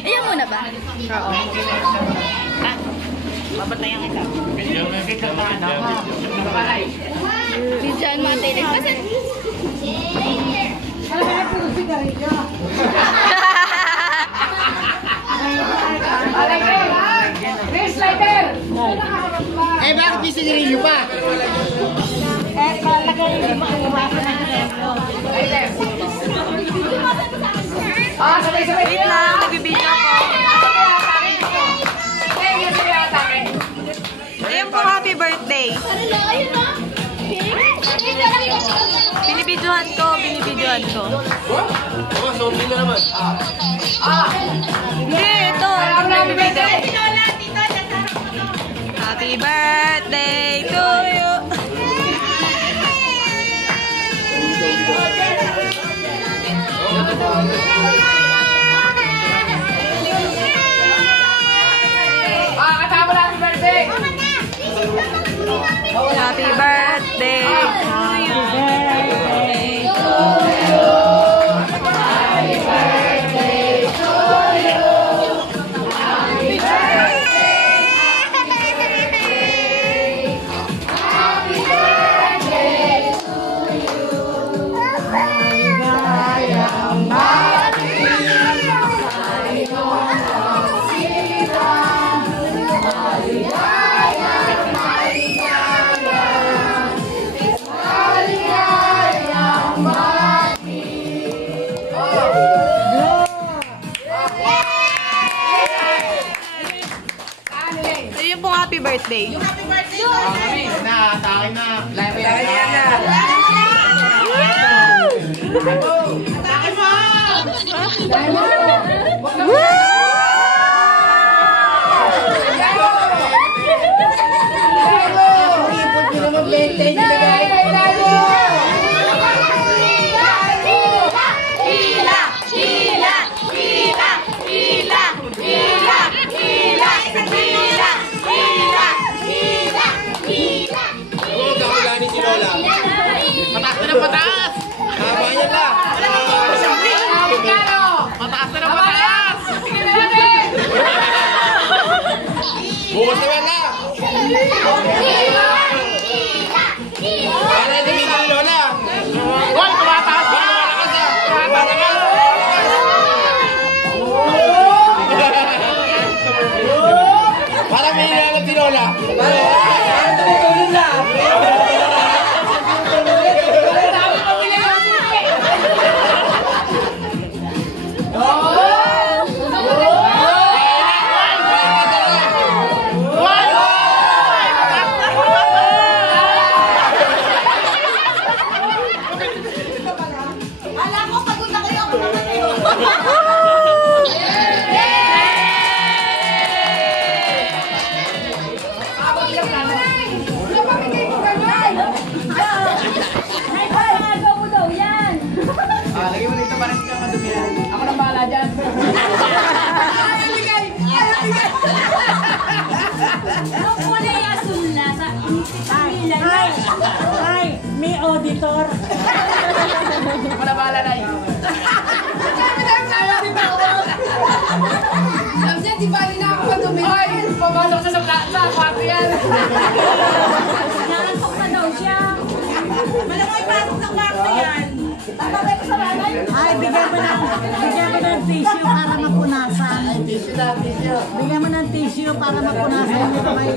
Ayan muna ba? Oo. Babatayan kita. Diyan matinig. Kasi... Chris Lighter! Eh, bakit may sigarilyo pa? Eh, palagay yung umasan na Lighter! Ah, sabay-sabay! Wait lang, nagbibideo ako. Ayan po, happy birthday. Binibidyohan ko, binibidyohan ko. Oo, sorry na naman. Hindi, ito. Nagbibideo. Happy birthday to you. Kasama na happy birthday! Happy birthday to you. Ayun pong happy birthday. Yung happy birthday! Kami! Na, sa akin na. Takin na! Takin mo! Pataas na ng pataas! Haba niya na! Pataas na ng pataas! Bukas na wala! Para hindi may Lola! Hoy! Tumataas ba? Tumataas! Parang may hinahanap si Lola! Parang tumutulong na! Lagyan mo dito para hindi ka madumihan. Ako nang bahala dyan. Bigay! Ang kulay asul na sa pamilya. Ay, may auditor. Ako nang bahala na yun. Samsya, di bali na ako madumi. Hoy! Pumasok sa kwarto yan. Nakasok na daw siya. Malamang ipasok sa kwarto yan. Tatawag ko sa nanay. Ay, bigyan mo ng tissue para mapunasan. Ay, tissue na, tissue. Bigyan mo ng tissue para mapunasan yung kamay.